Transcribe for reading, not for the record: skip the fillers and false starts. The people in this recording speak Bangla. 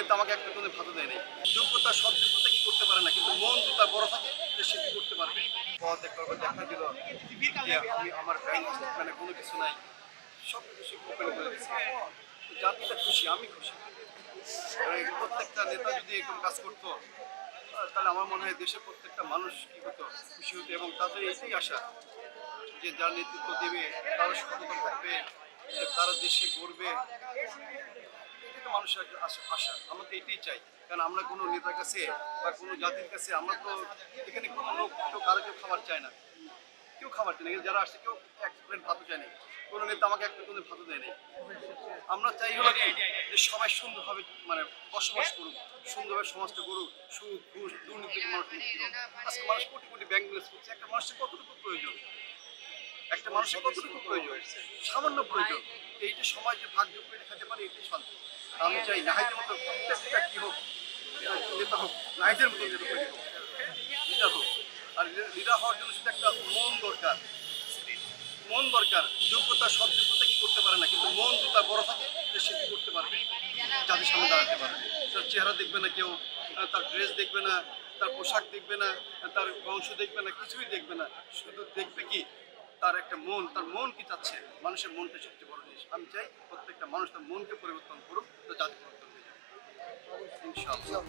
নেতা আমাকে একটা কোনো ভাতা দেয় নাই। যোগ্যতা সব যোগ্যতা কি করতে পারে না, কিন্তু মন যদি তার বড় থাকে সে কি করতে পারবে। পথ একবার দেখা দিল যে আমি আমার ব্যাংক মানে কোনো কিছু নাই, সব কিছু ওপেন করে দিচ্ছে। জাতিটা খুশি, আমি খুশি। প্রত্যেকটা নেতা যদি এরকম কাজ করতো তাহলে আমার মনে হয় দেশের প্রত্যেকটা মানুষ কি হতো, খুশি হতো। এবং তাদের এটাই আশা যে যার নেতৃত্ব দেবে তারা সততা থাকবে, তারা দেশে গড়বে। এটা তো মানুষের একটা আশা। আমরা তো এটাই চাই। কারণ আমরা কোনো নেতার কাছে বা কোনো জাতির কাছে আমরা তো এখানে কোনো লোক কেউ কারো কেউ খাবার চায় না, কেউ খাবার চায় না। যারা আসছে কেউ এক প্লেট ভাতও চায় না, কোনো নেতা আমাকে একটা কোনো ভাতও দেয় নাই। আমরা চাই হলো কি যে সবাই সুন্দরভাবে মানে বসবাস করুক, সুন্দরভাবে সমাজটা গড়ুক, সুদ ঘুষ দুর্নীতি থেকে মানুষ মুক্তি হোক। আজকে মানুষ কোটি কোটি ব্যাংক ব্যালেন্স করছে, একটা মানুষের কতটুকু প্রয়োজন, একটা মানুষের কতটুকু প্রয়োজন, সামান্য প্রয়োজন। এইটা সমাজে ভাগযোগ করে খেতে পারে, এটাই শান্তি। আমি চাই নাহিদের মতো প্রত্যেকটা কি হোক, নেতা হোক, নাহিদের মতো নেতা তৈরি হোক, লিডার হোক। আর লিডার হওয়ার জন্য শুধু একটা মন দরকার, মন দরকার। যোগ্যতা সব যোগ্যতা কি করতে পারে না, কিন্তু মন যদি তার বড় থাকে সে কি করতে পারবে, জাতির সামনে দাঁড়াতে পারবে। তার চেহারা দেখবে না কেউ, তার ড্রেস দেখবে না, তার পোশাক দেখবে না, তার বংশ দেখবে না, কিছুই দেখবে না। শুধু দেখবে কি তার একটা মন, তার মন কি চাচ্ছে। মানুষের মনটা সবচেয়ে বড় জিনিস। আমি চাই প্রত্যেকটা মানুষ তার মনকে পরিবর্তন করুক, তো জাতি পরিবর্তন হয়ে যাবে ইনশাআল্লাহ।